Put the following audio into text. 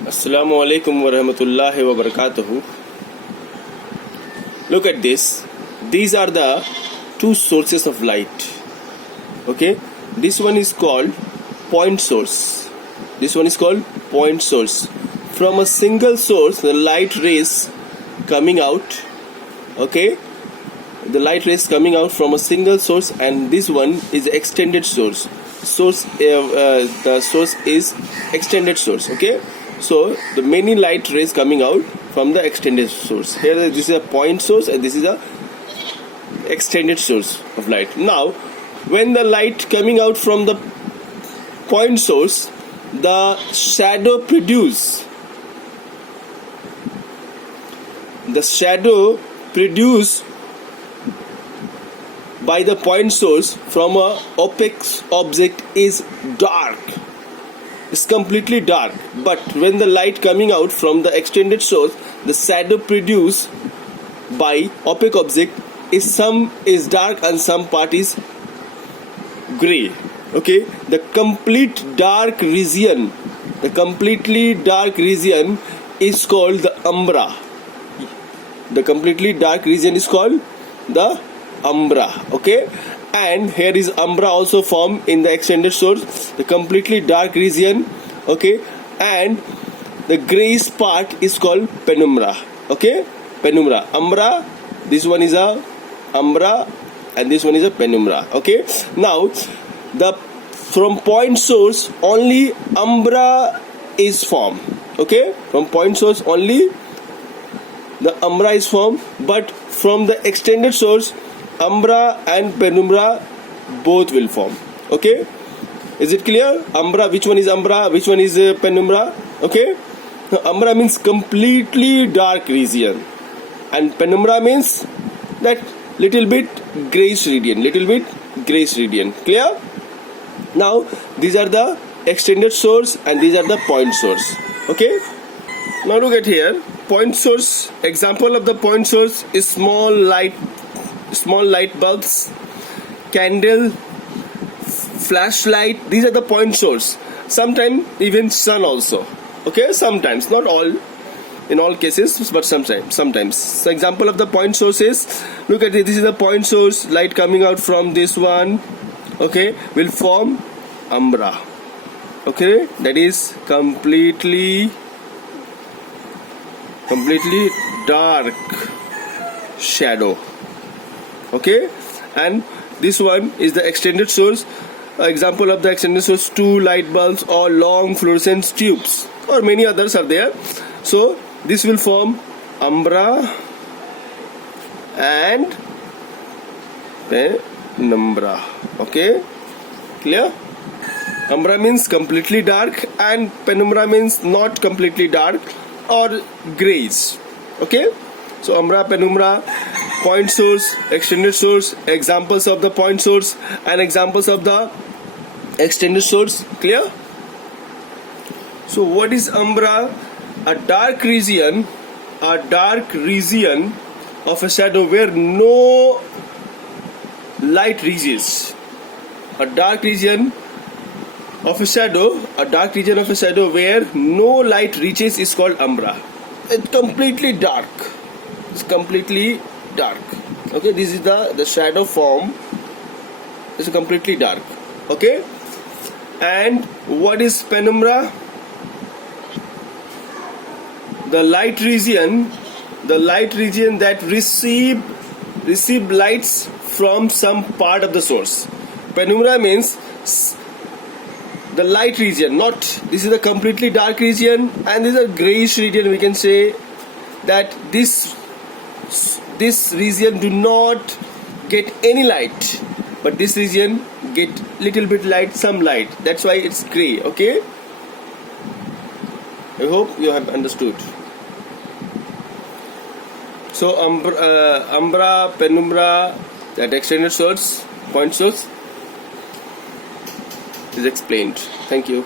Assalamu alaikum wa rahmatullahi wa barakatuhu. Look at this. These are the two sources of light. Okay, this one is called point source. This one is called point source. From a single source, the light rays coming out. Okay, the light rays coming out from a single source, and this one is extended source. The source is extended source. Okay, so the many light rays coming out from the extended source. Here this is a point source and this is a extended source of light. Now when the light coming out from the point source, the shadow produced by the point source from a opaque object is dark. It's completely dark. But when the light coming out from the extended source, the shadow produced by opaque object is dark and some part is gray. Okay, the completely dark region is called the umbra. The completely dark region is called the umbra. Okay, and here is umbra also formed in the extended source, the completely dark region. Okay, and the grayish part is called penumbra. Okay, penumbra, umbra, this one is a umbra and this one is a penumbra. Okay, now from point source only umbra is formed. Okay, from point source only the umbra is formed, but from the extended source umbra and penumbra both will form. Okay, is it clear? Umbra, which one is umbra, which one is penumbra? Okay, umbra means completely dark region and penumbra means that little bit grayish region. Clear? Now these are the extended source and these are the point source. Okay, now look at here. Point source, example of the point source is small light bulbs, candle, flashlight. These are the point source. Sometimes even sun also. Okay, sometimes, not all, in all cases, but sometimes. So example of the point source is, look at it, this is the point source, light coming out from this one. Okay, will form umbra. Okay, that is completely dark shadow. Okay, and this one is the extended source. Example of the extended source, two light bulbs or long fluorescent tubes, or many others are there. So this will form umbra and penumbra. Okay, clear? Umbra means completely dark and penumbra means not completely dark or grayish. Okay, so umbra, penumbra, point source, extended source, examples of the point source and examples of the extended source. Clear? So what is umbra? A dark region of a shadow where no light reaches. A dark region of a shadow where no light reaches is called umbra. It's completely dark. Okay, this is the shadow form. It's completely dark. Okay, and what is penumbra? The light region that receive lights from some part of the source. Penumbra means the light region, not this is a completely dark region and this is a grayish region. We can say that this region do not get any light, but this region get little bit light, some light. That's why it's gray. Okay, I hope you have understood. So umbra, penumbra, that extended source, point source is explained. Thank you.